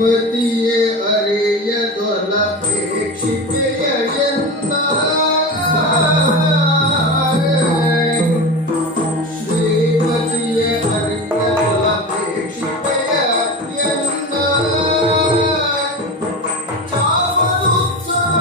ಶ್ರೀಪತಿಯೇ ಅರಿಯದೊಲಪೇಕ್ಷಿಕೆಯ ಎನ್ನ ಶ್ರೀಪತಿಯೇ ಅರಿಯದೊಲಪೇಕ್ಷಿಕೆಯ ಎನ್ನ ಚಾವದುತ್ಸವ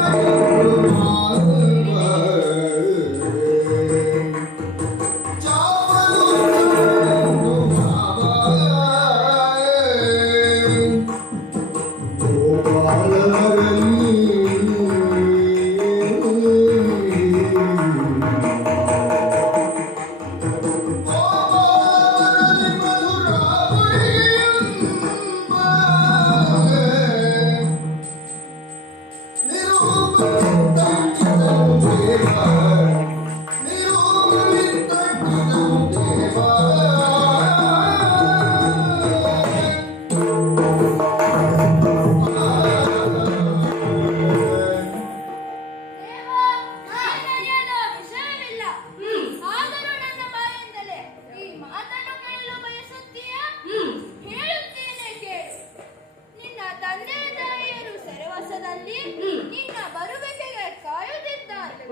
ನಿನ್ನ ಬರುವಿಕೆಗೆ ಕಾಯುತ್ತಿದ್ದಾರೆ.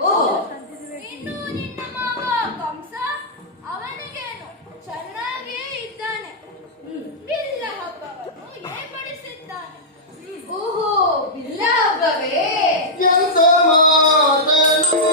ಇನ್ನು ನಿನ್ನ ಮಾವ ಕಂಸ ಅವನಿಗೇನು ಚೆನ್ನಾಗಿಯೇ ಇದ್ದಾನೆ. ಬಿಲ್ಲ ಹಬ್ಬವನ್ನು ಏರ್ಪಡಿಸಿದ್ದಾನೆ. ಓಹೋ, ಬಿಲ್ಲ ಹಬ್ಬವೇ? ಎಂತ ಮಾತನು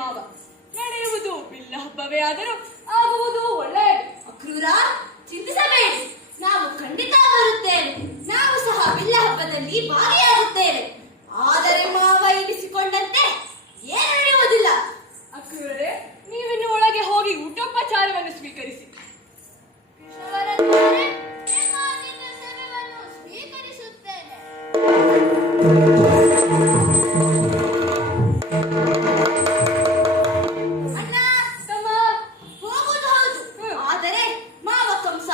ಮಾವ. ನಡೆಯುವುದು ಬಿಲ್ಲ ಹಬ್ಬವೇ ಆದರೂ ಆಗುವುದು ಒಳ್ಳೆಯದು. ಅಕ್ರೂರ, ಚಿಂತಿಸಬೇಡಿ, ನಾವು ಖಂಡಿತ ಬರುತ್ತೇವೆ. ನಾವು ಸಹ ಬಿಲ್ಲ ಹಬ್ಬದಲ್ಲಿ ಭಾಗಿಯಾಗುತ್ತೇವೆ. ಆದರೆ ಮಾವ ಇರಿಸಿಕೊಂಡಂತೆ ಏನು ನಡೆಯುವುದಿಲ್ಲ. ಅಕ್ರೂರೇ, ನೀವಿನ್ನು ಒಳಗೆ ಹೋಗಿ ಊಟೋಪಚಾರವನ್ನು ಸ್ವೀಕರಿಸಿ. ಕೃಷ್ಣವರತ್ನರೇ, ನಿಮ್ಮ ಆತಿಥ್ಯ ಸೇವೆಯನ್ನು ಸ್ವೀಕರಿಸುತ್ತೇನೆ. ಅಣ್ಣ, ತಮ್ಮ, ಹೋಗುವುದು ಹೌದು. ಆದರೆ ಮಾವ ಕಂಸ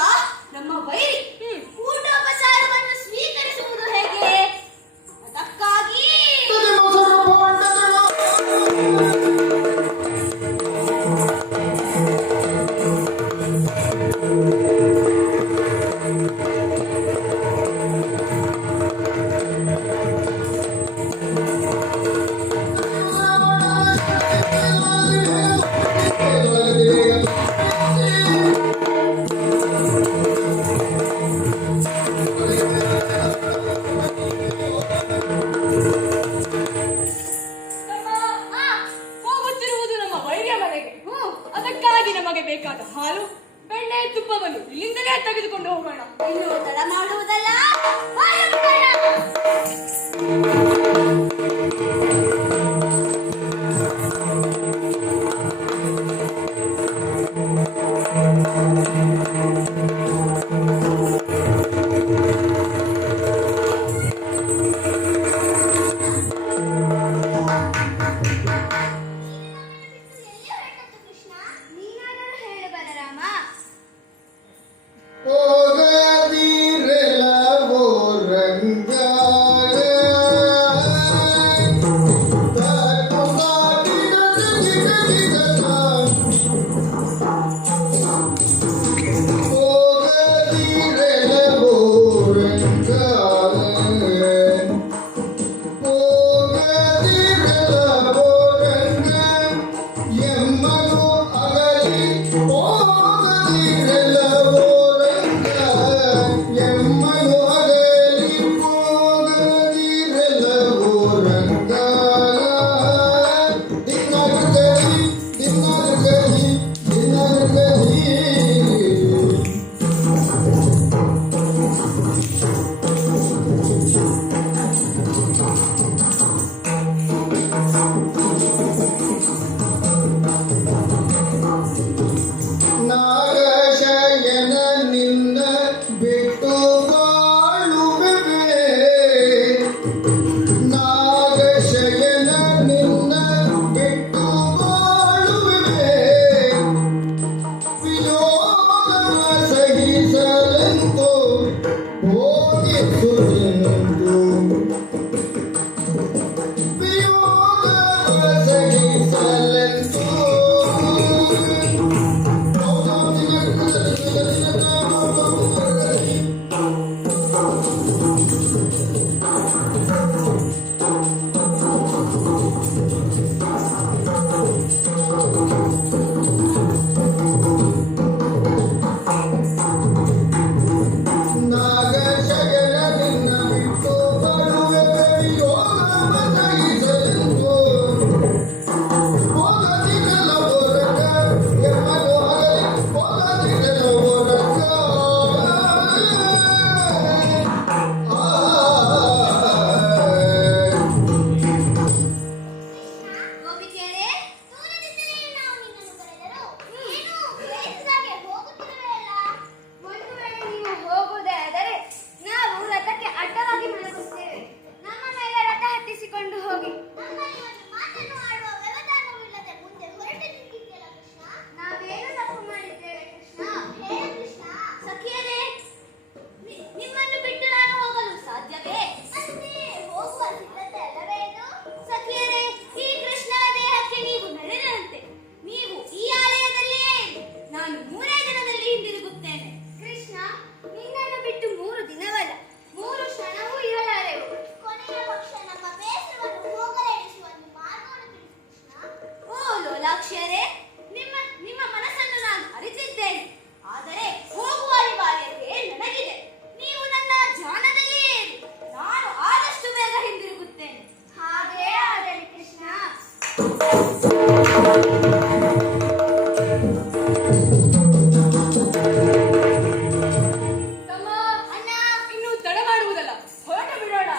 ನಮ್ಮ ವೈರಿ. ಹ್ಮ್. ಊಟೋಪಚಾರವನ್ನು ಸ್ವೀಕರಿಸುವುದು ಹೇಗೆ? ಅದಕ್ಕಾಗಿ ಮೊಸರು ಬೋಂಡಗಳು ತಮ್ಮ, ಹೋಗುತ್ತಿರುವುದು ನಮ್ಮ ವೈರ್ಯ ಮನೆಗೆ. ಅದಕ್ಕಾಗಿ ನಮಗೆ ಬೇಕಾದ ಹಾಲು, ಬೆಣ್ಣೆ, ತುಪ್ಪವನ್ನು ಇಲ್ಲಿಂದಲೇ ತೆಗೆದುಕೊಂಡು ಹೋಗೋಣ. ಇನ್ನು ತಡ ಮಾಡುವುದಲ್ಲ, ಹೊರಡೋಣ. ಎಲ್ಲಿ ಹೊರಟದ್ದು ಕೃಷ್ಣ? ನೀನಾದರೂ ಹೇಳು ಬಲರಾಮ. ಹೋಗದಿರಲವೋ ರಂಗ ಹೋಗದಿರಲವೋ ರಂಗ ಹೋಗದಿರಲವೋ ರಂಗ ಎಮ್ಮನು ಅಗಲಿ ಹೋಗದಿರಲವೋ ರಂಗ ಎಮ್ಮನು ಅಗಲಿ ಹೋಗದಿರಲವೋ ರಂಗ ದಿನಗಲಿ ದಿನಗಲಿ ದಿನಗಲಿ ನಾಗಶಯನ ನಿನ್ನ ಬಿಟ್ಟು ಬಾಳುವೆ ನಾಗಶಯನ ನಿನ್ನ ಬಿಟ್ಟು ಬಾಳುವೆ ವಿಯೋಗ ಸಹಿಸಲೆಂದು ಹೋಗಿಸುವೆನೆಂದು ವಿಯೋಗ ಸಹಿಸಲೆಂದು ನಾಗಶಯನ ನಿನ್ನ ಬಿಟ್ಟು ಬರುವೆ ಯೋಗ ಸಹಿಸಲೆಂದು ಹೋಗದಿರಲವೋ ರಂಗ ಎಮ್ಮನು ಅಗಲಿ ಹೋಗದಿರಲವೋ ರಂಗ ಗೋಪಿಕೆಯರೇ, ದೂರದಿಂದಲೇ ನಾವು ನಿನ್ನನ್ನು ಕರೆದರೂ ಏನು ಬೇಸದಾಗೆ ಹೋಗುತ್ತಿರುವೆಯಲ್ಲ? ಒಂದು ವೇಳೆ ನೀವು ಹೋಗುವುದೇ ಆದರೆ ನಾವು ರಥಕ್ಕೆ ಅಡ್ಡವಾಗಿ ಮಲಗುತ್ತೇವೆ. ನಮ್ಮ ಮೇಲೆ ರಥ ಹತ್ತಿಸಿಕೊಂಡು ಹೋಗಿ. ನಮ್ಮಲ್ಲಿ ಒಂದು ಮಾತನ್ನು ಆಡುವ ವ್ಯವಧಾನವಿಲ್ಲದೆ ಮುಂದೆ ಹೊರಟು ನಿಂತಿದ್ದೀಯಲ್ಲ ಕೃಷ್ಣ. ನಾವೇನು ತಪ್ಪು ಮಾಡಿದ್ದೇವೆ ಕೃಷ್ಣ? ಹೇಳು ಕೃಷ್ಣ. ಸಖಿಯರೇ, ನಿಮ್ಮನ್ನು ಬಿಟ್ಟು ನಾನು ಹೋಗಲು ಸಾಧ್ಯವೇ? ಮತ್ತೆ ಹೋಗುವ ಸಿದ್ಧತೆ ಅಲ್ಲವೇ ಇದು? ಸಖಿಯರೇ, ಈ ಕೃಷ್ಣನ ದೇಹಕ್ಕೆ ನೀವು ನಡೆದಂತೆ. ನೀವು ಈ ಆಲಯದಲ್ಲಿಯೇ ಇರಿ. ನಾನು 3 ದಿನದಲ್ಲಿ ಹಿಂದಿರುಗುತ್ತೇನೆ. ಕೃಷ್ಣ, ನಿನ್ನನ್ನು ಬಿಟ್ಟು 3 ದಿನವಲ್ಲ, 3 ಕ್ಷಣವೂ ಇರಲಾರೆವು. ಕೊನೆಯ ಪಕ್ಷ ನಮ್ಮ ಬೇಸರವನ್ನು ಹೋಗಲೆಡಿಸುವಂತೆ ಮಾರ್ಗವನ್ನು ತಿಳಿಸು ಕೃಷ್ಣ. ಓ ಲೋಲಾಕ್ಷರೇ, ನಿಮ್ಮ ಮನಸ್ಸನ್ನು ನಾನು ಅರಿತಿದ್ದೇನೆ. ಆದರೆ ಹೋಗುವ ಅನಿವಾರ್ಯತೆ ನನಗಿದೆ. ನೀವು ನನ್ನ ಜಾಣದಲ್ಲಿಯೇ ಇರಿ. ನಾನು ಆದಷ್ಟು ಬೇಗ ಹಿಂದಿರುಗುತ್ತೇನೆ. ಹಾಗೇ ಆಗಲಿ ಕೃಷ್ಣ. ತಮ್ಮ ಅಣ್ಣ ಇನ್ನು ತಡ ಮಾಡುವುದಲ್ಲ, ಹೊರಟು ಬಿಡೋಣ.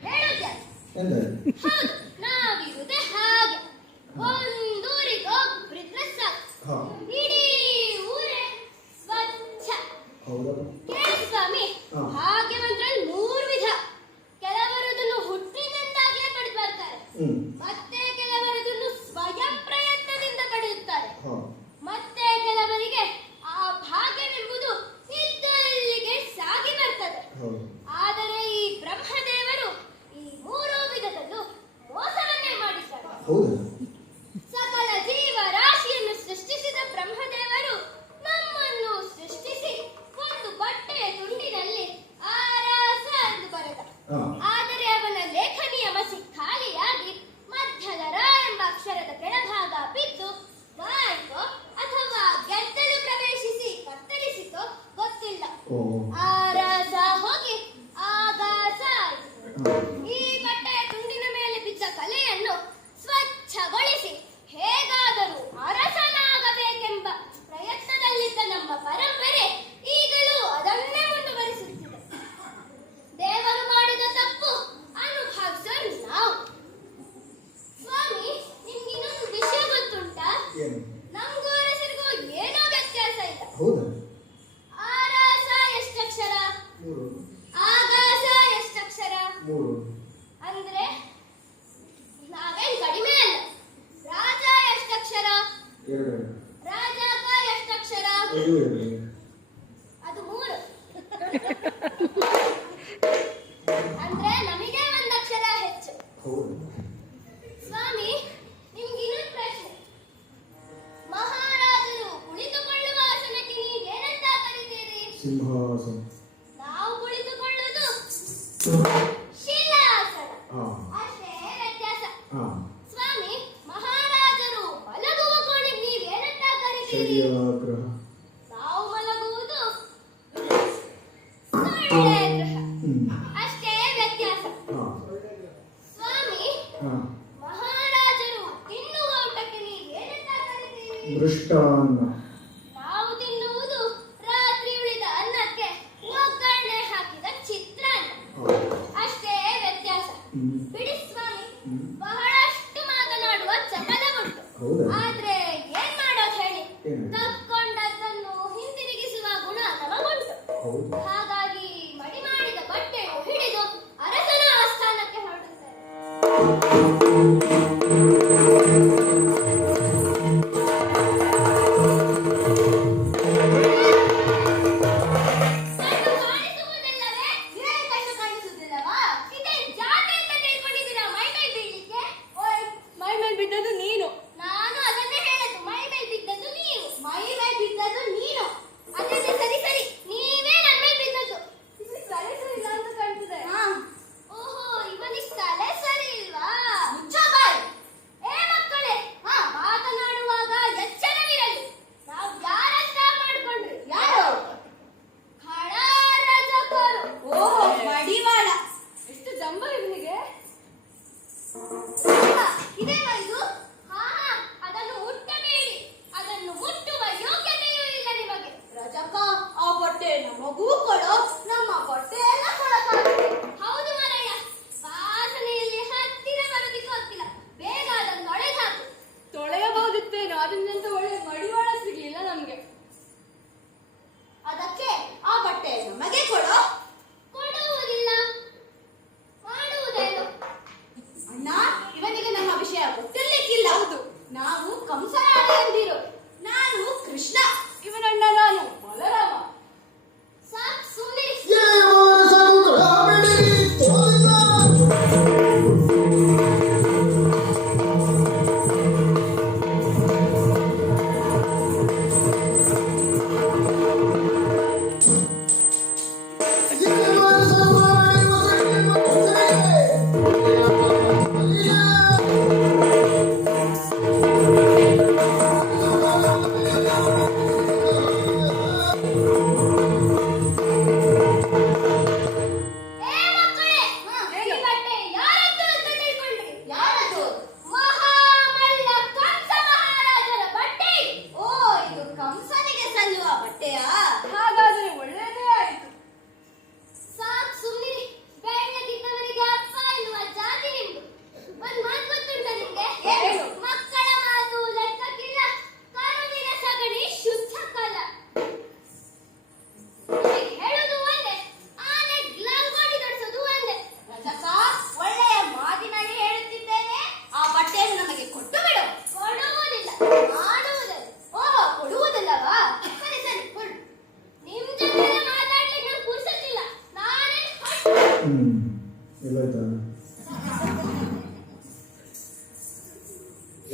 ಹೇಳುತ್ತೆ ಎಂತ ಹೌದು ನಾವಿರುವುದೇ ಹಾಗೆ ಒಂದೂರಿಗೆ ಒಬ್ರಿದ್ರೆ ಸಾಕು ಹಾ ಇಡೀ ಊರೇ ಸ್ವಚ್ಛ ಹೌದಾ ಕೇಳಿ ಸ್ವಾಮಿ ಹಾ. ಭಾಗ್ಯವಂತರಲ್ಲಿ 3 ವಿಧ ಕೆಲವರು ಅದನ್ನು ಹುಟ್ಟಿನಿಂದಾಗಿಯೇ ಪಡೆದು ಬರ್ತಾರೆ ಹ್ಮ್ ಮತ್ತೆ ಕೆಲವರು ಅದನ್ನು ಸ್ವಯಂ ಪ್ರಯತ್ನದಿಂದ ಪಡೆಯುತ್ತಾರೆ ಹಾ ಮತ್ತೆ ಕೆಲವರಿಗೆ ಆ ಭಾಗ್ಯವೆಂಬುದು ಇದ್ದಲ್ಲಿಗೆ ಸಾಗಿ ಬರ್ತದೆ ಹೌದು ಆದರೆ ಈ ಬ್ರಹ್ಮದೇವರು ಈ 3 ವಿಧದಲ್ಲೂ ಮೋಸವನ್ನೇ ಮಾಡಿದ್ದಾರೆ ಹೌದಾ ಸಕಲ ಜೀವ ರಾಶಿಯನ್ನು ಸೃಷ್ಟಿಸಿದ ಬ್ರಹ್ಮದೇವರು ನಮ್ಮನ್ನು ಸೃಷ್ಟಿಸಿ ಒಂದು ಬಟ್ಟೆಯ ತುಂಡಿನಲ್ಲಿ ಆರಾಸ ಎಂದು ಬರೆದ ಹಾ ಆದರೆ ಅವನ ಲೇಖನಿಯ ಮಸಿ ಖಾಲಿಯಾಗಿ ಮಧ್ಯದ ರ ಎಂಬ ಅಕ್ಷರದ ಕೆಳಭಾಗ ಬಿದ್ದು ಗಾಯಿತೋ ಅಥವಾ ಗೆದ್ದಲು ಪ್ರವೇಶಿಸಿ ಕತ್ತರಿಸಿತೋ ಗೊತ್ತಿಲ್ಲ ಓ ಆರಾಸ ಹೋಗಿ ಆಗಾಸ ಆಯಿತು. ಹಾ ಈ ಬಟ್ಟೆಯ ತುಂಡಿನ ಮೇಲೆ ಬಿದ್ದ ಕಲೆಯನ್ನು ಸ್ವಚ್ಛಗೊಳಿಸಿ ಹೇಗಾದರೂ ಅರಸನಾಗಬೇಕೆಂಬ ಪ್ರಯತ್ನದಲ್ಲಿದ್ದ ನಮ್ಮ ಪರಂಪರೆ ಈಗಲೂ ಅದನ್ನೇ ಮುಂದುವರಿಸುತ್ತಿದೆ. ದೇವರು ಮಾಡಿದ ತಪ್ಪು ಅನುಭವಿಸಲು ನಾವು. ಸ್ವಾಮಿ ನಿಮ್ಗೆ ಇನ್ನೊಂದು ವಿಷಯ ಗೊತ್ತುಂಟಾ? ಏನು ನಮಗೂ ಅರಸರಿಗೂ ಏನೋ ವ್ಯತ್ಯಾಸ ಇಲ್ಲ. ಹೌದಾ ಆರಾಸ ಎಷ್ಟಕ್ಷರ, 3 ಆಗಾಸ ಎಷ್ಟಕ್ಷರ 3 ಅಂದ್ರೆ ನಾವೇನ್ ಕಡಿಮೆ ಅಲ್ಲ. ರಾಜ ಎಷ್ಟಕ್ಷರ, 2 ರಾಜಾಕ ಎಷ್ಟಕ್ಷರ, 2 ಅದು 3 ಅಂದ್ರೆ ನಮಗೆ 1 ಅಕ್ಷರ ಹೆಚ್ಚು. ಹೌದಾ ಸ್ವಾಮಿ ನಿಮ್ಗೆ ಇನ್ನೊಂದು ಪ್ರಶ್ನೆ. ಮಹಾರಾಜರು ಕುಳಿತುಕೊಳ್ಳುವ ಆಸನಕ್ಕೆ ನೀವೇನಂತ ಕರೀತೀರಿ? ಸಿಂಹಾಸನ ನಾವು ಕುಳಿತುಕೊಳ್ಳುವುದು ಶಿಲಾಸನ. ಹಾ ಅಷ್ಟೇ ವ್ಯತ್ಯಾಸ. ಹಾ ಸ್ವಾಮಿ ಮಹಾರಾಜರು ಮಲಗುವ ಕೋಣೆಗೆ ನೀವೇನಂತ ಕರೀತೀರಿ? ಶಯ್ಯಾಗ್ರಹ ನಾವು ಮಲಗುವುದು ಸೊಳ್ಳೆಗೃಹ. ಹ್ಮ್ ಅಷ್ಟೇ ವ್ಯತ್ಯಾಸ. ಹಾ ಸ್ವಾಮಿ ಹಾ ಮಹಾರಾಜರು ತಿನ್ನುವ ಊಟಕ್ಕೆ ನೀವೇನಂತ ಕರೀತೀರಿ? ಮೃಷ್ಟಾನ್ನ ನಾವು ತಿನ್ನುವುದು ರಾತ್ರಿ ಉಳಿದ ಅನ್ನಕ್ಕೆ ಒಗ್ಗರಣೆ ಹಾಕಿದ ಚಿತ್ರಾನ್ನ. ಹಾ ಅಷ್ಟೇ ವ್ಯತ್ಯಾಸ. ಹ್ಮ್ ಬಿಡಿ ಸ್ವಾಮಿ ಹ್ಮ್. ಬಹಳಷ್ಟು ಮಾತನಾಡುವ ಚಪಲ ಉಂಟು. ಹೌದಾ ಆದ್ರೆ ಏನ್ ಮಾಡೋದು ಹೇಳಿ? ಏನು? ತಕ್ಕೊಂಡದ್ದನ್ನು ಹಿಂತಿರುಗಿಸುವ ಗುಣ ನಮಗುಂಟು. ಹೌದು ಹಾಗಾಗಿ ಮಡಿ ಮಾಡಿದ ಬಟ್ಟೆಯನ್ನು ಹಿಡಿದು ಅರಸನ ಆಸ್ಥಾನಕ್ಕೆ ಹೊರಡುತ್ತಾರೆ. ಕಣ್ಣು ಕಾಣಿಸುವುದಿಲ್ಲವೇ? ಏನ್ ಕಣ್ಣು ಕಾಣಿಸುವುದಿಲ್ಲವಾ? ಇದೇನ್ ಜಾತಿ ಅಂತ ತಿಳ್ಕೊಂಡಿದ್ದೀರಾ ಮೈ ಮೇಲೆ ಬೀಳ್ಲಿಕ್ಕೆ? ಓಯ್, ಮೈ ಮೇಲ್ ಬಿದ್ದದ್ದು ನೀನು. ನಾನು ಅದನ್ನೇ ಹೇಳದು. ಮೈ ಮೇಲೆ ಬಿದ್ದದ್ದು ನೀವು. ಮೈ ಮೇಲೆ ಬಿದ್ದದ್ದು ನೀನು. ಅದೇ ಸರಿ ಸರಿ, ನೀವೇ ನನ್ನ ಮೇಲೆ ಬಿದ್ದದ್ದು. ತಲೆ ಸರಿ ಇಲ್ಲ ಅಂತ ಕಾಣ್ತದೆ. ಓಹೋ ಇವನಿಗೆ ತಲೆ ಸರಿ ಇಲ್ವಾ? ಮುಚ್ಚ ಬಾಯ್. ಏ ಮಕ್ಕಳೇ, ಮಾತನಾಡುವಾಗ ಎಚ್ಚರವಿರಲಿ. ನಾವು ಯಾರಂತ ಮಾಡ್ಕೊಂಡ್ರಿ? ಯಾರು? ಖಳ ರಜಕರು. ಓಹೋ ಮಡಿವಾಳ. ಎಷ್ಟು ಜಂಬ ಇವನಿಗೆ. ಇದೇ ಇದು? ಅದನ್ನು ಮುಟ್ಟಬೇಡಿ. ಅದನ್ನು ಮುಟ್ಟುವ ಯೋಗ್ಯತೆಯೂ ಇಲ್ಲ ನಿಮಗೆ. ರಜಕ ಆ ಬಟ್ಟೆ ನಮಗೂ ಕೊಡೋ. ನಮ್ಮ ಬಟ್ಟೆ ಎಲ್ಲ ಕೊಡಕ್ಕಾಗುತ್ತೆ. ಹೌದು ಮಾರಯ್ಯ, ವಾಸನೆಯಲ್ಲಿ ಹತ್ತಿರ ಬರೋದಿಕ್ಕೂ ಗೊತ್ತಿಲ್ಲ. ಬೇಗ ಅದನ್ನು ಒಳಗೆ ಹಾಕು. ತೊಳೆಯಬಹುದಿತ್ತೇನೋ, ಅದನ್ನಂತ ಒಳ್ಳೆ ಮಡಿವಾಳ ಸಿಗ್ಲಿಲ್ಲ ನಮ್ಗೆ. ಅದಕ್ಕೆ ಆ ಬಟ್ಟೆ ನಮಗೆ ಕೊಡೋ. ಕೊಡುವುದಿಲ್ಲ, ಮಾಡುವುದೇನು? ಅಣ್ಣ ಇವನಿಗೆ ನಮ್ಮ ವಿಷಯ ಗೊತ್ತಿರ್ಲಿಕ್ಕಿಲ್ಲ. ಹೌದು. ನಾವು ಕಂಸರಾಳ ಎಂದಿರು. ನಾನು ಕೃಷ್ಣ. ಇವನಣ್ಣ ನಾನು ಬಲರಾಮ. ಸಾಕ್ ಸುಮ್ಮನೆ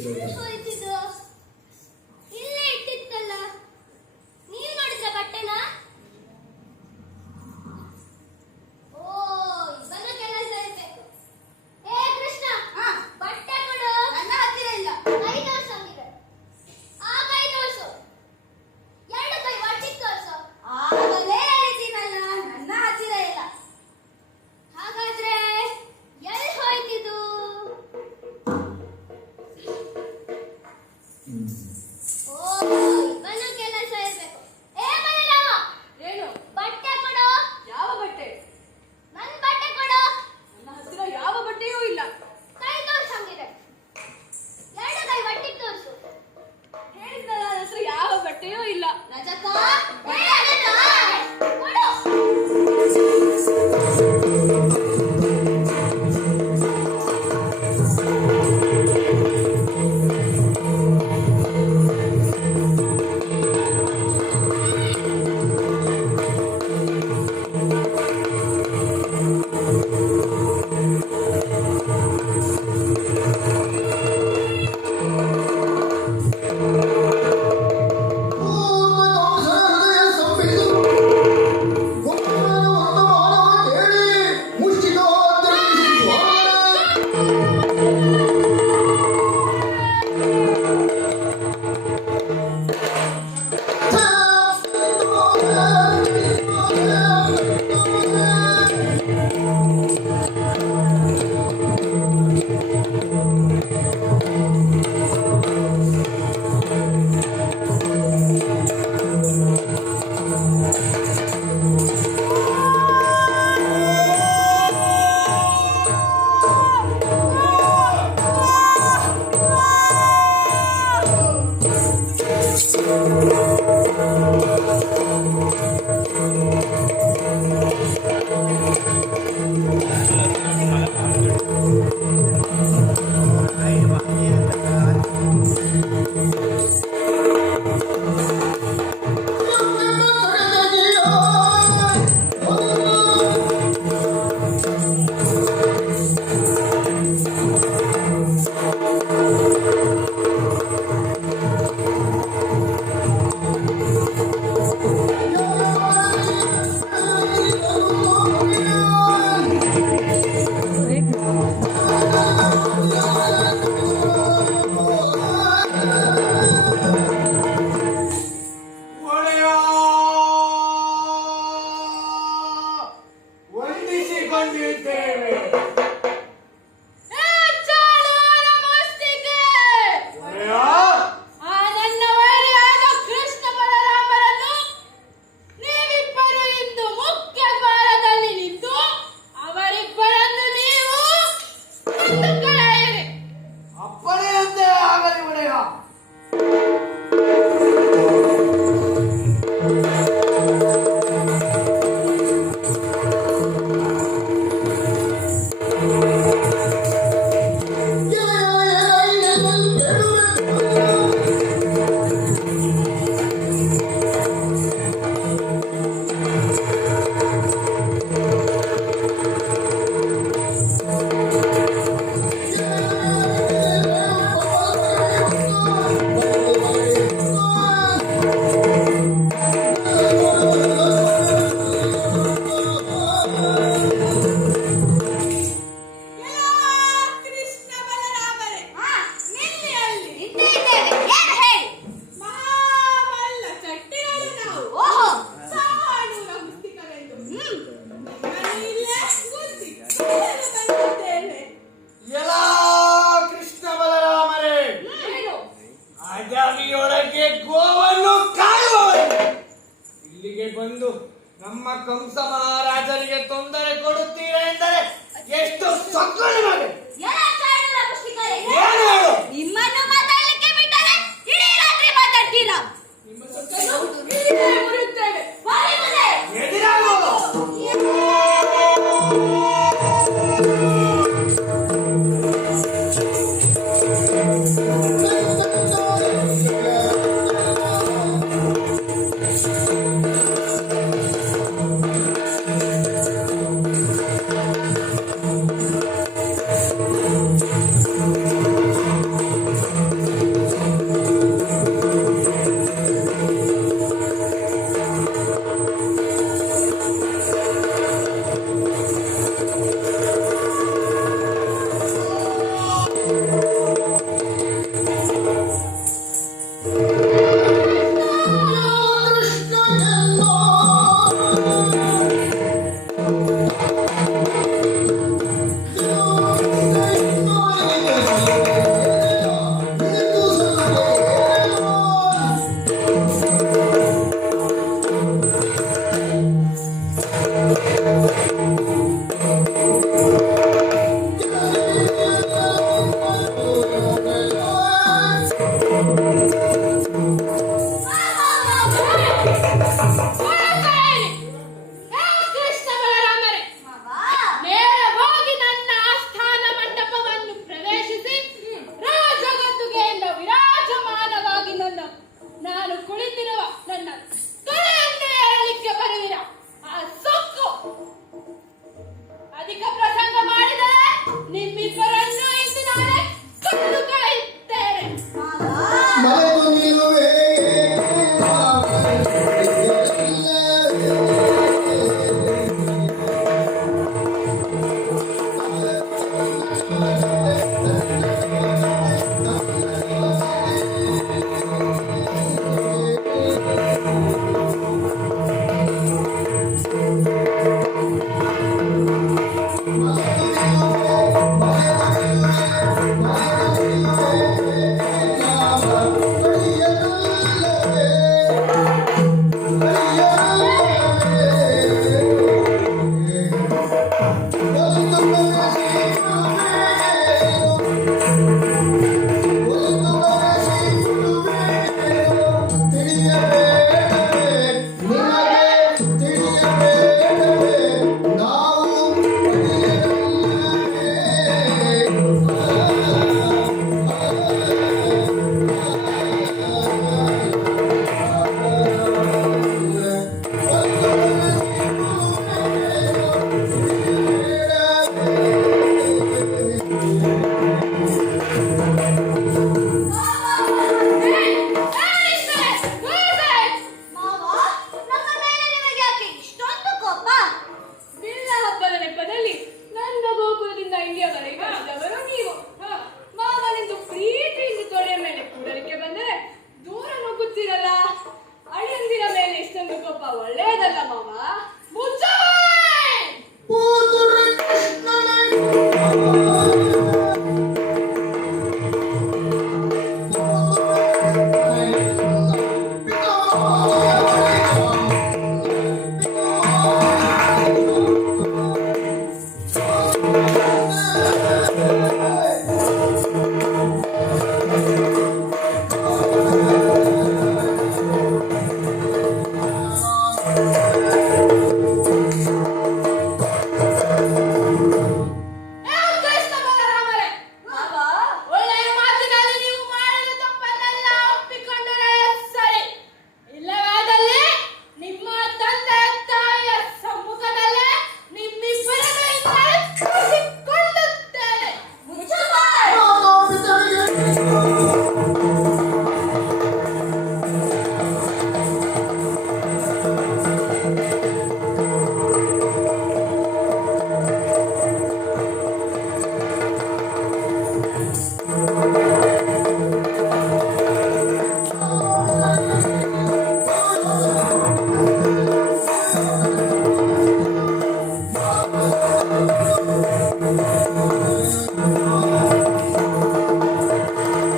ಎಲ್ಲಿ ಹೋಯ್ತಿದ್ದು? ಇಲ್ಲೇ ಇಟ್ಟಿತ್ತಲ್ಲ. ನೀನ್ ನೋಡಿದ್ರ ಬಟ್ಟೆನ? ಓ, ಇವನ ಕೆಲಸ ಇರ್ಬೇಕು. ಏ ಕೃಷ್ಣ, ಬಟ್ಟೆ ಕೊಡು. ನನ್ನ ಹತ್ತಿರ ಇಲ್ಲ. ಕೈ ತೋರ್ಸು ಹಂಗಿದ್ರೆ. ಆ ಕೈ ತೋರ್ಸು. ಎರಡು ಕೈ ಒಟ್ಟಿಗೆ ತೋರ್ಸು. ಆಗಲೇ ಹೇಳಿದ್ದೀನಲ್ಲ, ನನ್ನ ಹತ್ತಿರ ಇಲ್ಲ. ಹಾಗಾದ್ರೆ ಎಲ್ಲಿ ಹೋಯ್ತಿದ್ದು? ಓ, ಇವನ ಕೆಲಸ ಇರ್ಬೇಕು. ಏ ಬಲರಾಮ, ಏನು? ಬಟ್ಟೆ ಕೊಡು. ಯಾವ ಬಟ್ಟೆ? ನನ್ ಬಟ್ಟೆ ಕೊಡು. ನನ್ನ ಹತ್ತಿರ ಯಾವ ಬಟ್ಟೆಯೂ ಇಲ್ಲ. ಕೈ ತೋರ್ಸು ಹಂಗಿದ್ರೆ. ಎರಡು ಕೈ ಒಟ್ಟಿಗೆ ತೋರ್ಸು. ಹೇಳಿದ್ನಲ್ಲ, ನನ್ನ ಹತ್ರ ಯಾವ ಬಟ್ಟೆಯೂ ಇಲ್ಲ. ರಜಕ, ಏ ಅದನ್ನ ಕೊಡು. ಒಡೆಯ ವಂದಿಸಿಕೊಂಡಿದ್ದೇವೆ. ಒಡೆಯ, ಆ ನನ್ನ ವೈರಿಯಾದ ಕೃಷ್ಣ ಬಲರಾಮರನ್ನು ನೀವಿಬ್ಬರು ಇಂದು ಮುಖ್ಯ ದ್ವಾರದಲ್ಲಿ ನಿಂತು ಅವರಿಬ್ಬರನ್ನು ನೀವು ಕೊಂದು ಕಳೆಯಿರಿ. ಅಪ್ಪಣೆಯಂತೆ ಆಗಲಿ ಒಡೆಯ. Thank you.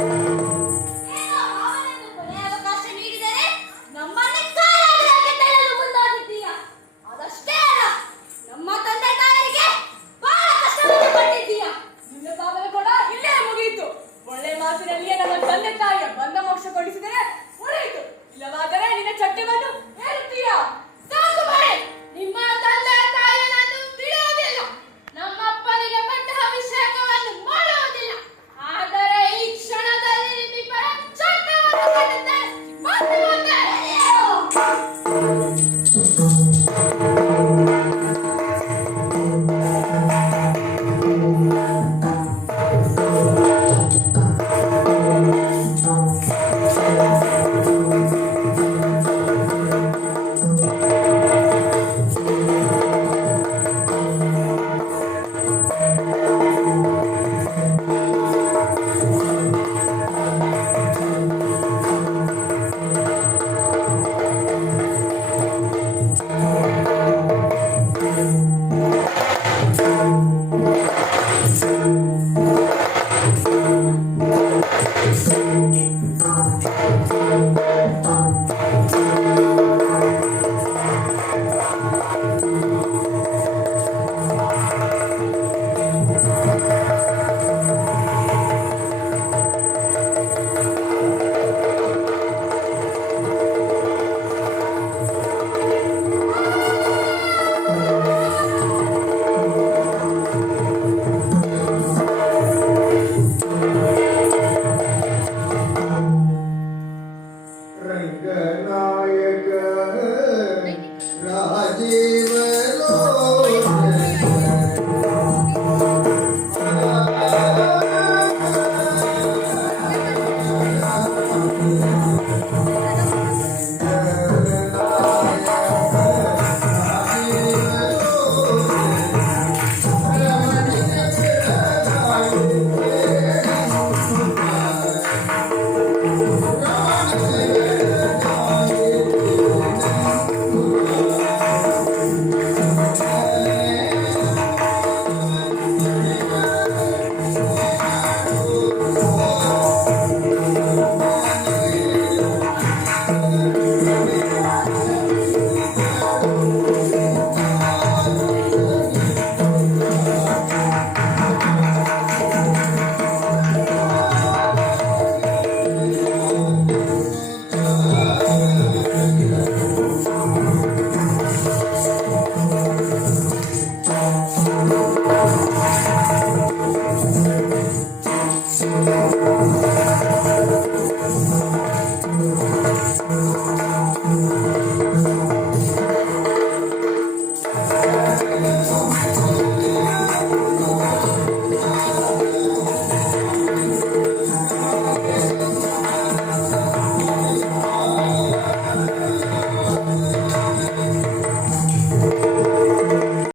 ಏನೋ ಮಾವನನ್ನು ಕೊನೆ ಅವಕಾಶ ನೀಡಿದರೆ ನಮ್ಮನ್ನೇ ಕಾರಾಗೃಹಕ್ಕೆ ತಳ್ಳಲು ಮುಂದಾಗಿದ್ದೀಯ. ಅದಷ್ಟೇ ಅಲ್ಲ, ನಮ್ಮ ತಂದೆ ತಾಯರಿಗೆ ಬಹಳ ಕಷ್ಟವನ್ನು ಪಟ್ಟಿದ್ದೀಯ. ನಿನ್ನ ಸಾಧನೆ ಕೂಡ ಇಲ್ಲೇ ಮುಗಿಯಿತು. ಒಳ್ಳೆ ಮಾತಿನಲ್ಲಿಯೇ ನಮ್ಮ ತಂದೆ ತಾಯಿಯ ಬಂಧ ಮೋಕ್ಷ ಕೊಡಿಸಿದರೆ ಉಳಿಯಿತು. ಇಲ್ಲವಾದರೆ ನಿನ್ನ ಚಟ್ಟವನ್ನು ಏರುತ್ತೀಯಾ? ಸಾಕು ಮಾಡಿ. ನಿಮ್ಮ ತಂದೆ ತಾಯಿಯನ್ನು ಬಿಡುವುದಿಲ್ಲ. ನಮ್ಮಪ್ಪನಿಗೆ ಪಟ್ಟ ಅಭಿಷೇಕವನ್ನು ಮಾಡುವುದಿಲ್ಲ. ಆದರೆ ಈ ಕ್ಷಣದಲ್ಲಿ ನಿಮ್ಮಿಬ್ಬರ ಚಟ್ಟವನ್ನು ಕಟ್ಟುತ್ತೇನೆ. ಬಂದು ಮುಂದೆ ನಡೆಯೋ. Ranganayaka Rajiv Thank you.